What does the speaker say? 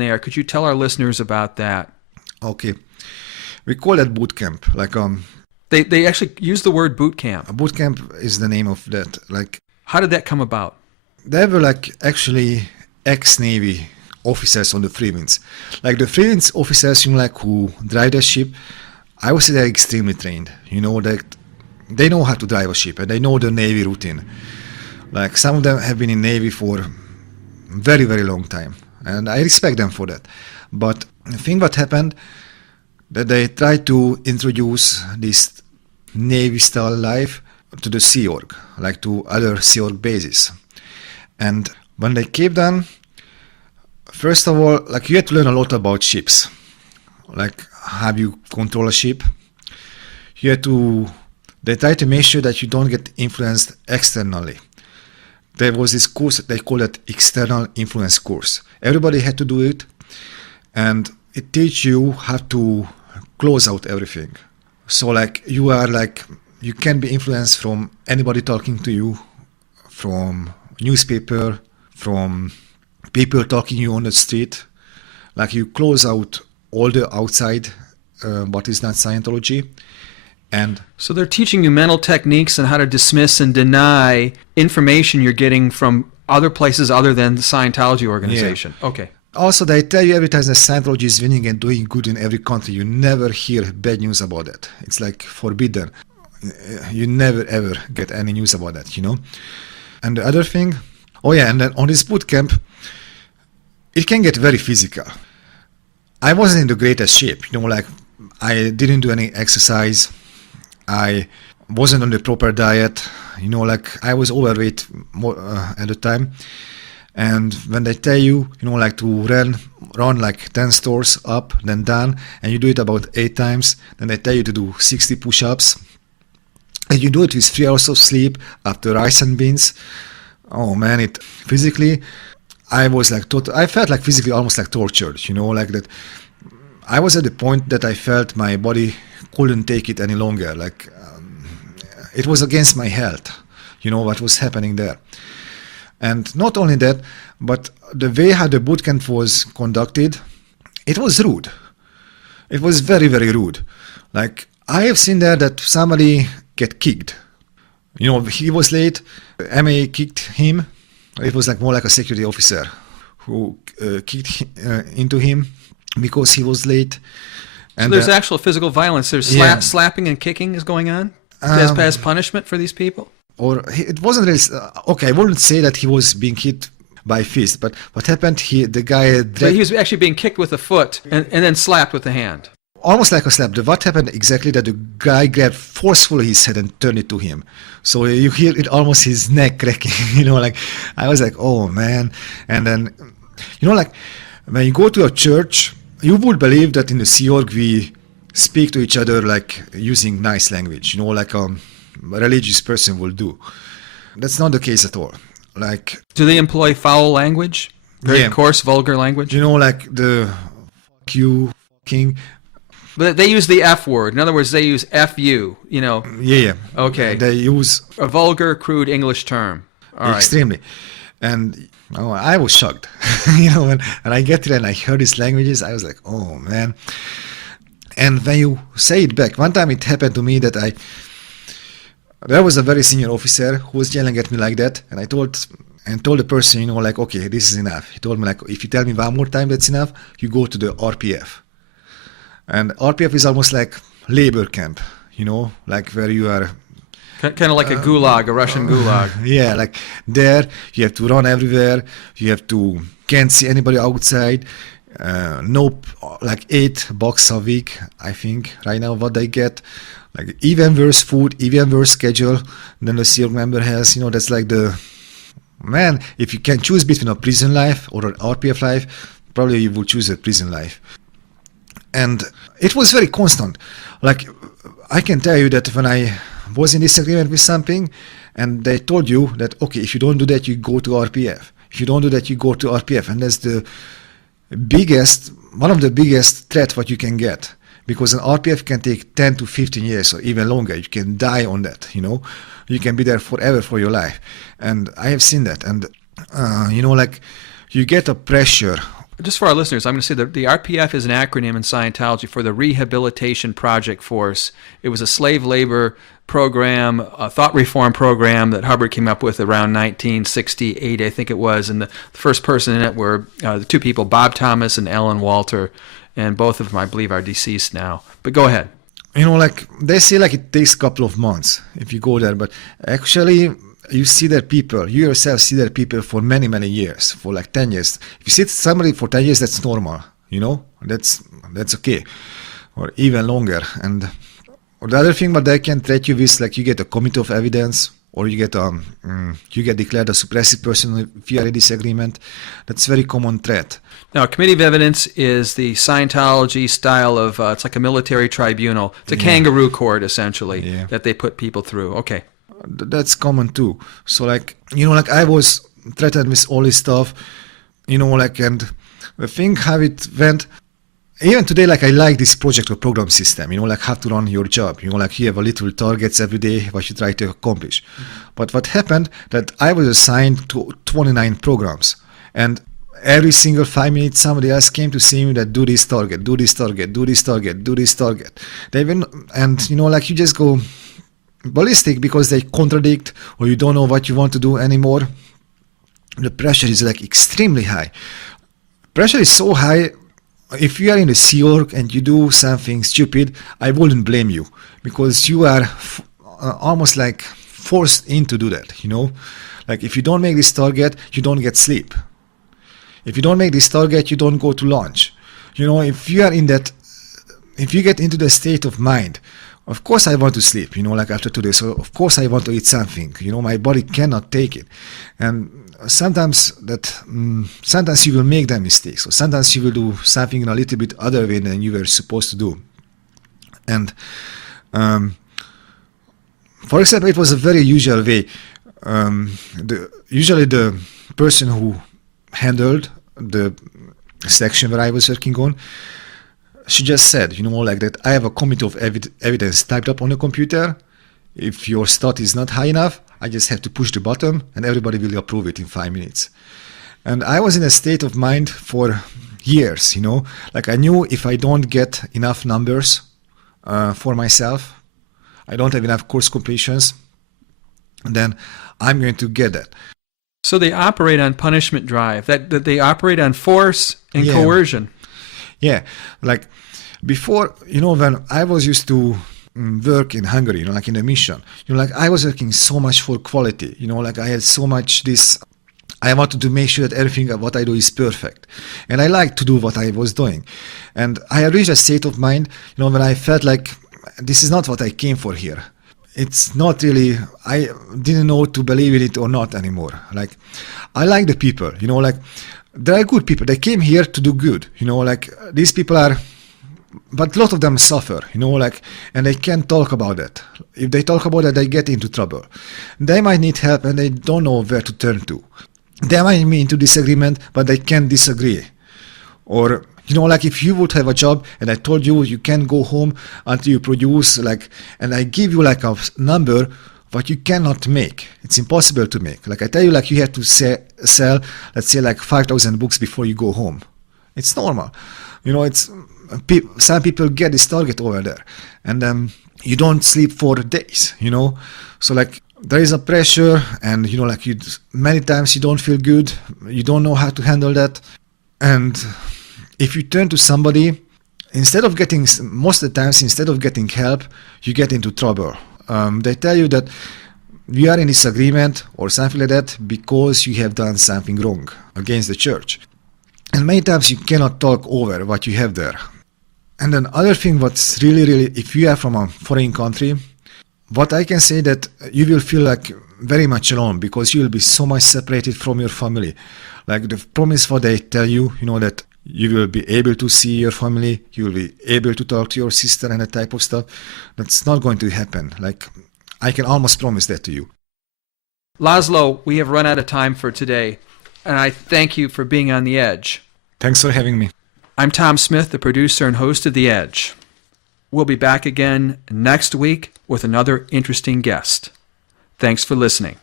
there. Could you tell our listeners about that? Okay. We call that boot camp. Like They actually use the word boot camp. a boot camp is the name of that. Like How did that come about? they were like actually ex-Navy officers on the Freewinds. Like the Freewinds officers, like who drive the ship, I would say they're extremely trained. That they know how to drive a ship and they know the Navy routine. Like some of them have been in Navy for very, very long time. And I respect them for that. But the thing what happened, that they tried to introduce this Navy-style life to the Sea Org, like to other Sea Org bases. And when they came down, first of all, like you had to learn a lot about ships, like how you control a ship. They try to make sure that you don't get influenced externally. There was this course, they call it external influence course. Everybody had to do it, and it teaches you how to close out everything. So like you can be influenced from anybody talking to you, from newspaper, from people talking to you on the street. Like you close out all the outside, what is not Scientology. And so they're teaching you mental techniques and how to dismiss and deny information you're getting from other places other than the Scientology organization. Yeah. Okay. Also, they tell you every time that Scientology is winning and doing good in every country, you never hear bad news about it. It's like forbidden. You never ever get any news about that, And the other thing, and then on this boot camp, it can get very physical. I wasn't in the greatest shape, like I didn't do any exercise. I wasn't on the proper diet, like I was overweight at the time. And when they tell you, like to run like 10 stores up, then down, and you do it about 8 times, then they tell you to do 60 push-ups. And you do it with 3 hours of sleep after rice and beans. Oh man, physically, I was like, I felt like physically almost like tortured, like that. I was at the point that I felt my body couldn't take it any longer. Like it was against my health, what was happening there. And not only that, but the way how the boot camp was conducted, it was rude. It was very, very rude. Like I have seen there that somebody get kicked. He was late, MA kicked him. It was like more like a security officer who kicked into him because he was late. And so there's actual physical violence. There's slapping and kicking is going on as punishment for these people? Or it wasn't really, I wouldn't say that he was being hit by fist, but what happened, the guy... But he was actually being kicked with a foot and then slapped with the hand. Almost like a slap. What happened exactly that the guy grabbed forcefully his head and turned it to him. So you hear it almost his neck cracking, like I was like, oh man. And then, like when you go to a church, you would believe that in the Sea Org we speak to each other like using nice language, like a religious person will do. That's not the case at all. Like, do they employ foul language? Very coarse, vulgar language? Like the fuck you, king. But they use the F word. In other words, they use F-U, Yeah. Okay. They use... a vulgar, crude English term. All extremely. Right. And I was shocked. And I get there and I heard these languages, I was like, oh, man. And when you say it back, one time it happened to me that there was a very senior officer who was yelling at me like that, and I told the person, like, okay, this is enough. He told me, like, if you tell me one more time that's enough, you go to the RPF. And RPF is almost like labor camp, like where you are... Kind of like a gulag, a Russian gulag. Yeah, like there, you have to run everywhere, can't see anybody outside, like $8 a week, I think, right now what they get. Like even worse food, even worse schedule than the Sea Org member has. That's like man, if you can choose between a prison life or an RPF life, probably you will choose a prison life. And it was very constant. Like I can tell you that when I was in disagreement with something and they told you that, okay, if you don't do that, you go to RPF. If you don't do that, you go to RPF. And that's one of the biggest threats what you can get. Because an RPF can take 10 to 15 years or even longer. You can die on that, You can be there forever for your life. And I have seen that. And, like you get a pressure Just for our listeners, I'm going to say that the RPF is an acronym in Scientology for the Rehabilitation Project Force. It was a slave labor program, a thought reform program that Hubbard came up with around 1968, I think it was. And the first person in it were the two people, Bob Thomas and Ellen Walter, and both of them, I believe, are deceased now. But go ahead. Like they say, like it takes a couple of months if you go there, but actually you see their people, you yourself see their people for many, many years, for like 10 years. If you see somebody for 10 years, that's normal, that's okay, or even longer. And the other thing, but they can treat you with, like you get a committee of evidence, or you get declared a suppressive person if you are in disagreement. That's very common threat. Now, a committee of evidence is the Scientology style of, it's like a military tribunal. It's a kangaroo court, essentially, that they put people through. Okay. That's common too. So like I was threatened with all this stuff, and the thing how it went, even today, like I like this project or program system, like how to run your job, like you have a little targets every day what you try to accomplish. But what happened that I was assigned to 29 programs, and every single 5 minutes somebody else came to see me that do this target, do this target, do this target, do this target. They even, and like you just go ballistic because they contradict, or you don't know what you want to do anymore. The pressure is like extremely high. Pressure is so high. If you are in the Sea Org and you do something stupid, I wouldn't blame you, because you are almost like forced in to do that, Like if you don't make this target, you don't get sleep. If you don't make this target, you don't go to lunch. If you are in that, if you get into the state of mind, of course I want to sleep, like after today. So of course I want to eat something, my body cannot take it. And sometimes you will make that mistake. So sometimes you will do something in a little bit other way than you were supposed to do. And for example, it was a very usual way. Usually the person who handled the section where I was working on, she just said, like that I have a committee of evidence typed up on the computer. If your stat is not high enough, I just have to push the button and everybody will approve it in 5 minutes. And I was in a state of mind for years, like I knew if I don't get enough numbers for myself, I don't have enough course completions, then I'm going to get that. So they operate on punishment drive, that they operate on force and coercion. Yeah, like before, when I was used to work in Hungary, like in the mission, like I was working so much for quality, like I had so much this, I wanted to make sure that everything what I do is perfect. And I like to do what I was doing. And I reached a state of mind, when I felt like this is not what I came for here. It's not really, I didn't know to believe in it or not anymore. Like, I like the people, like, there are good people. They came here to do good, like, these people are, but a lot of them suffer, like, and they can't talk about that. If they talk about it, they get into trouble. They might need help and they don't know where to turn to. They might be into disagreement, but they can't disagree. Or, like if you would have a job and I told you you can't go home until you produce, like, and I give you like a number what you cannot make. It's impossible to make. Like I tell you, like you have to sell, let's say like 5,000 books before you go home. It's normal. It's some people get this target over there, and you don't sleep for days. So like there is a pressure, and like many times you don't feel good. You don't know how to handle that, and if you turn to somebody, most of the times, instead of getting help, you get into trouble. They tell you that we are in disagreement or something like that because you have done something wrong against the church. And many times you cannot talk over what you have there. And then other thing, what's really, if you are from a foreign country, what I can say that you will feel like very much alone because you will be so much separated from your family. Like the promise what they tell you, that you will be able to see your family, you will be able to talk to your sister and that type of stuff. That's not going to happen. Like, I can almost promise that to you. Laszlo, we have run out of time for today, and I thank you for being on The Edge. Thanks for having me. I'm Tom Smith, the producer and host of The Edge. We'll be back again next week with another interesting guest. Thanks for listening.